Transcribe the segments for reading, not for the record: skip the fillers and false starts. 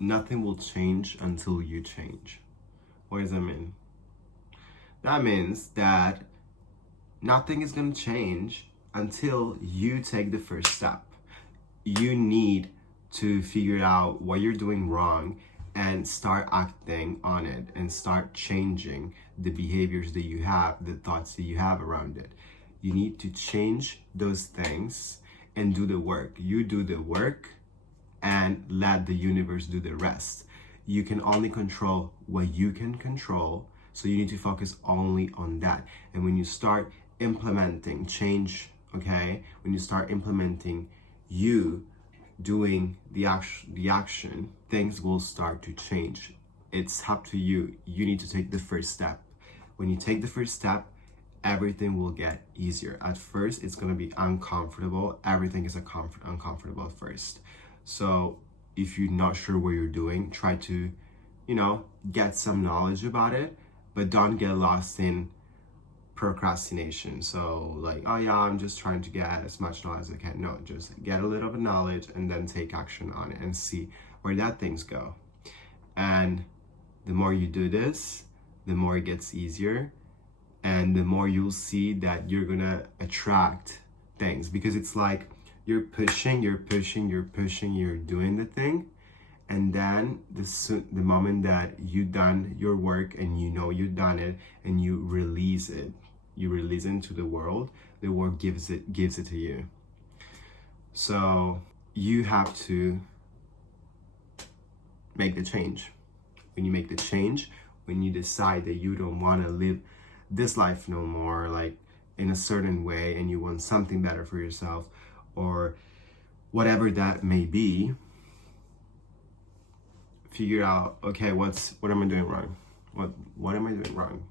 nothing will change until you change. What does that mean? That means that nothing is going to change until you take the first step. You need to figure out what you're doing wrong and start acting on it and start changing the behaviors that you have, the thoughts that you have around it. You need to change those things and do the work. You do the work and let the universe do the rest. You can only control what you can control, so you need to focus only on that. And when you start implementing change, okay, when you start implementing you doing the action, things will start to change. It's up to you. You need to take the first step. When you take the first step, everything will get easier. At first, it's going to be uncomfortable. Everything is uncomfortable at first. So if you're not sure what you're doing, try to, get some knowledge about it, but don't get lost in procrastination. So like, oh yeah, I'm just trying to get as much knowledge as I can. No, just get a little bit of knowledge and then take action on it and see where that things go. And the more you do this, the more it gets easier, and the more you'll see that you're gonna attract things, because it's like you're pushing, you're doing the thing, and then the moment that you've done your work and you've done it and you release it into the world gives it to you. So you have to make the change. When you make the change, when you decide that you don't want to live this life no more, like in a certain way, and you want something better for yourself, or whatever that may be, figure out, okay, what am I doing wrong? What am I doing wrong?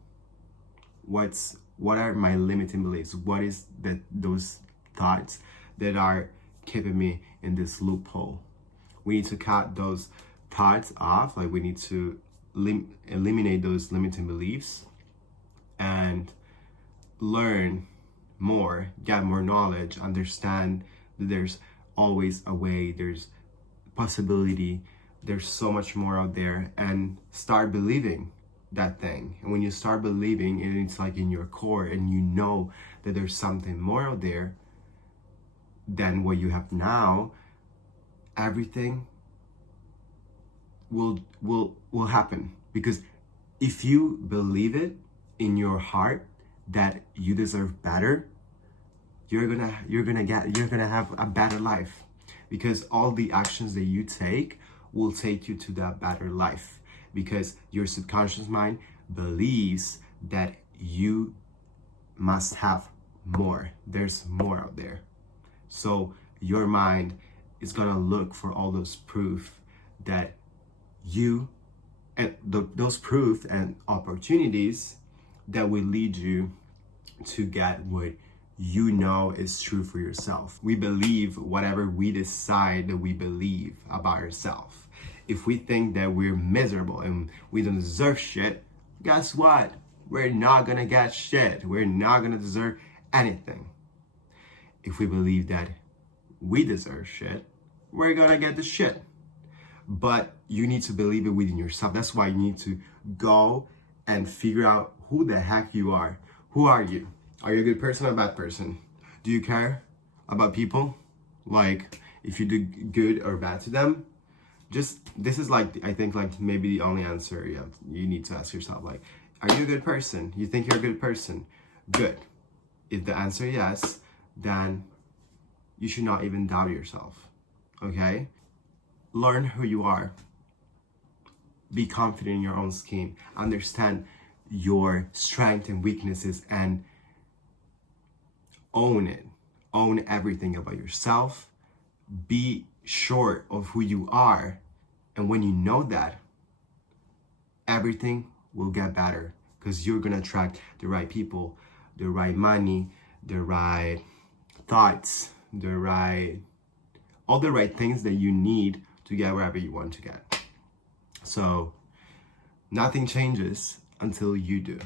What are my limiting beliefs? What is those thoughts that are keeping me in this loophole? We need to cut those thoughts off. Like, we need to eliminate those limiting beliefs and learn more, get more knowledge, understand that there's always a way, there's possibility, there's so much more out there, and start believing that thing. And when you start believing, and it's like in your core, and you know that there's something more out there than what you have now, everything will happen. Because if you believe it in your heart that you deserve better, you're gonna have a better life, because all the actions that you take will take you to that better life, because your subconscious mind believes that you must have more. There's more out there. So your mind is gonna look for all those proof that you, and those proof and opportunities that will lead you to get what you know is true for yourself. We believe whatever we decide that we believe about ourselves. If we think that we're miserable and we don't deserve shit, guess what? We're not gonna get shit. We're not gonna deserve anything. If we believe that we deserve shit, we're gonna get the shit. But you need to believe it within yourself. That's why you need to go and figure out who the heck you are. Who are you? Are you a good person or a bad person? Do you care about people? Like, if you do good or bad to them? This is like, I think, like maybe the only answer you need to ask yourself. Like, are you a good person? You think you're a good person? Good. If the answer is yes, then you should not even doubt yourself, okay? Learn who you are. Be confident in your own skin. Understand your strengths and weaknesses and own it. Own everything about yourself. Be sure of who you are. And when you know that, everything will get better, because you're going to attract the right people, the right money, the right thoughts, all the right things that you need to get wherever you want to get. So nothing changes until you do.